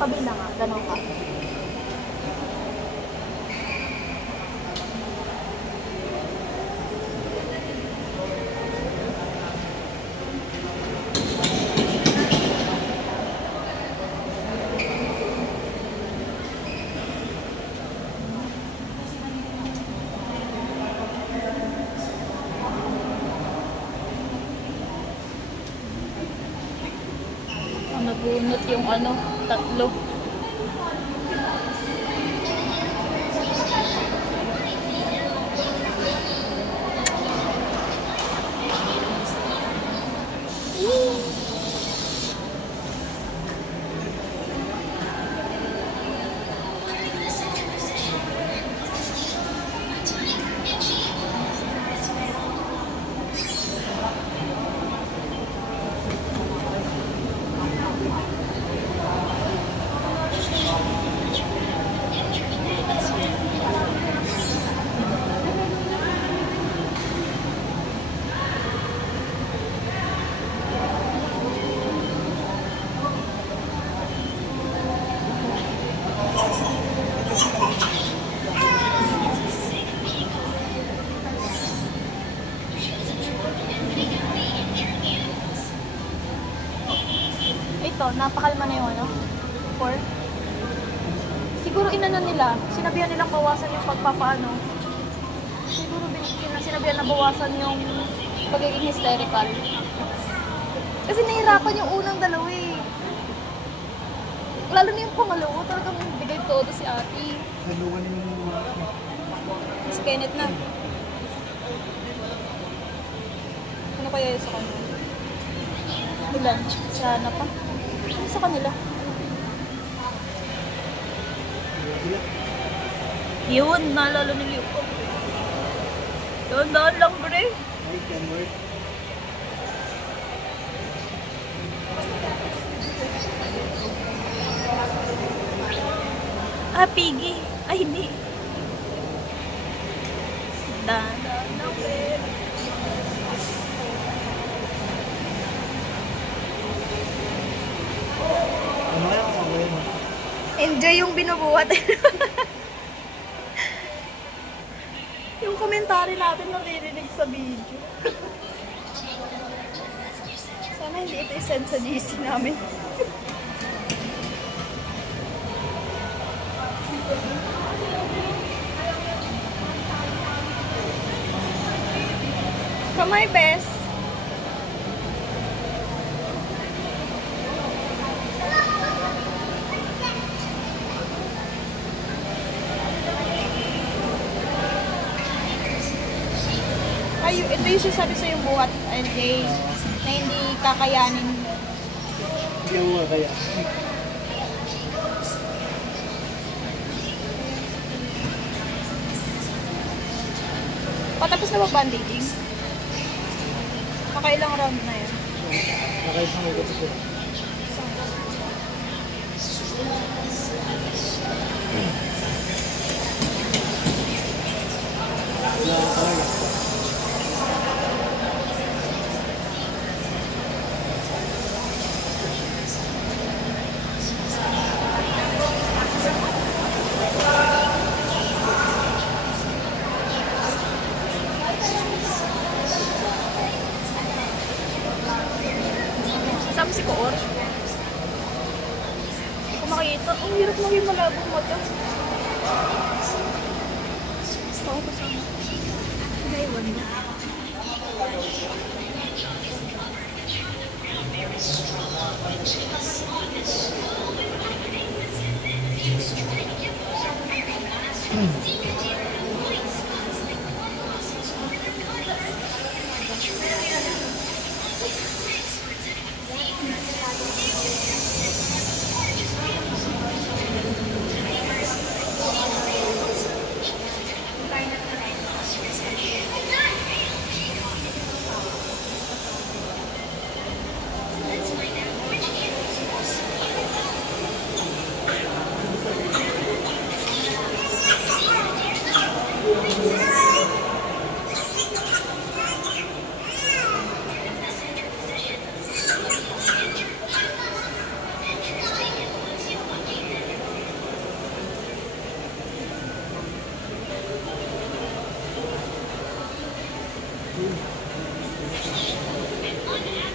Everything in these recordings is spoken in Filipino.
Kabila nga, gano'n ka. Nagunot yung ano, tatlo. Napakalma na yung ano? 4? Siguro inano nila, sinabihan nilang bawasan yung pagpapaano. Siguro sinabihan na bawasan yung pagiging hysterical. Kasi nahirapan yung unang dalawa eh. Lalo na yung pangalawa, talagang bigay todo si ate. Dalawa na yung Si Kenneth na. Ano kaya yun sa kanila? Ilan? Si Hana pa? Sa kanila. Yun, naalala nila yung dahan-dahan lang, bre. Ah, Piggy. Ay, hindi. Dahan-dahan lang, bre. Enjoy yung binubuhat. Yung komentary natin naririnig sa video. Sana hindi ito isend sa GC namin. Kamay, best. Ay, ito yung sasabi sa yung buhat, LJ, na hindi kakayanin. Hindi mo kaya. Patapos na ba bandaging? Makailang round na yan? Nakaisang may gato sila. Wala talaga. Kasama si Koor. Kung makikita, ang hirap maging malabong mata. Ako kasama. Naiwan ba?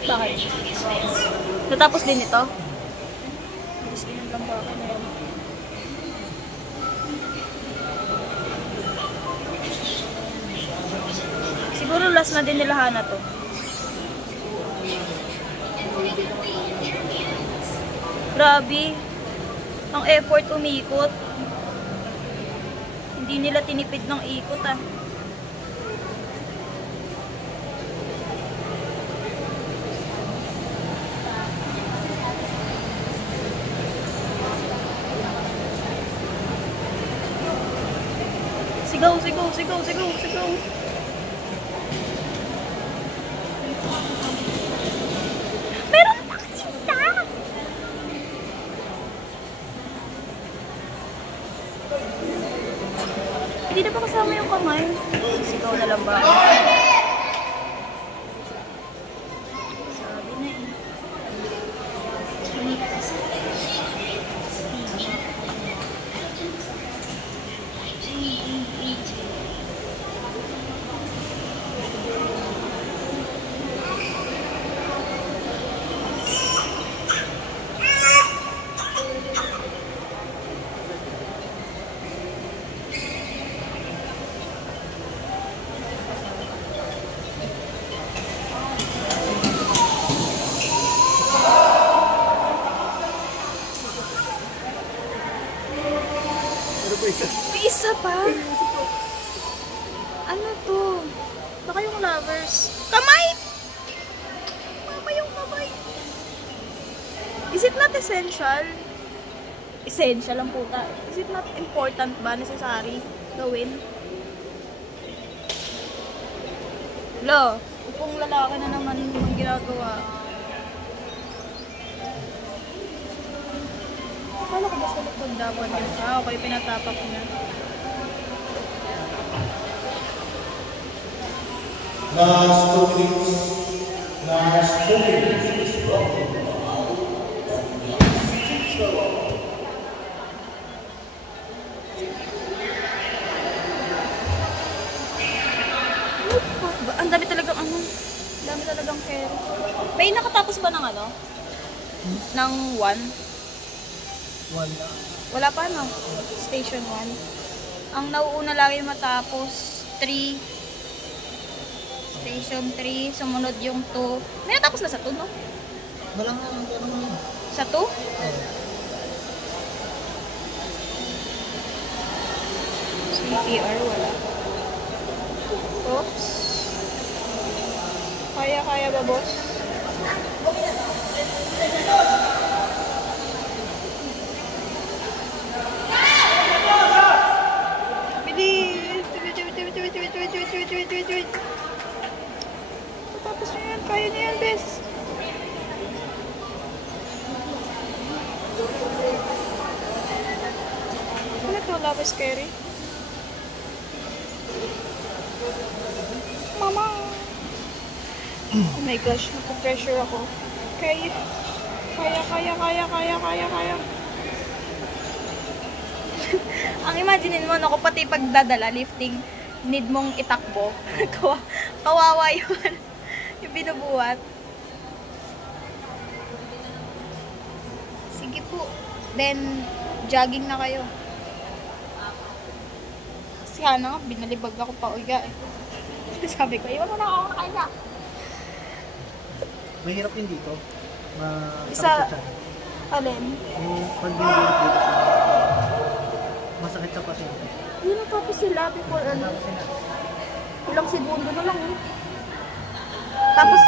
Bakit? Natapos din ito? Bilis din ang lambaka na yan. Siguro last na din nila Hana to. Grabe. Ang effort umikot. Hindi nila tinipid ng ikot ah. Sigaw, sigaw, sigaw, sigaw, sigaw. Meron pa isa! Hindi na ba kasama yung kamay? Sigaw na lang ba? Sabi na eh. Pero po isa. May isa pa? Ano to? Baka yung lovers. Kamay! Mama yung kamay. Is it not essential? Essential ang puta. Is it not important ba? Necessary? Gawin? Lo, kung lalaki na naman yung ginagawa. Akala ko basta magpagdawan yun. Ah, okay, pinatapak niya. Last 2 minutes. Last 2 minutes is broken. Ang dami talagang ano. Ang dami talagang carry. May nakatapos ba ng ano? Ng 1? Wala. Wala pa no? Station 1. Ang nauuna lagi matapos 3. Station 3. Sumunod yung 2. May natapos na sa 2 no? Walang ano yun. Sa 2? CPR wala. Oops. Kaya ba boss? Bilis! Wait. Tapos nyo yan. Kaya nyo yan, bes. Ano to? Love is scary. Mama! Oh my gosh, napo-pressure ako. Kaya. Ang imaginin mo, no, kung pati pagdadala, lifting, need mong itakbo. Kawawa yun. Yung binubuhat. Sige po. Then, jogging na kayo. Kasi nga, binalibag ako pa uya eh. Sabi ko, iwan mo na ako kaya. Mahirap yun dito. Isa- Masakit sa tiyan. Alin? Yung pag binulot dito sa masakit sa pasyente. Yun ang tapos sila before ano. Tapos yun, Ilang segundo na lang eh. Tapos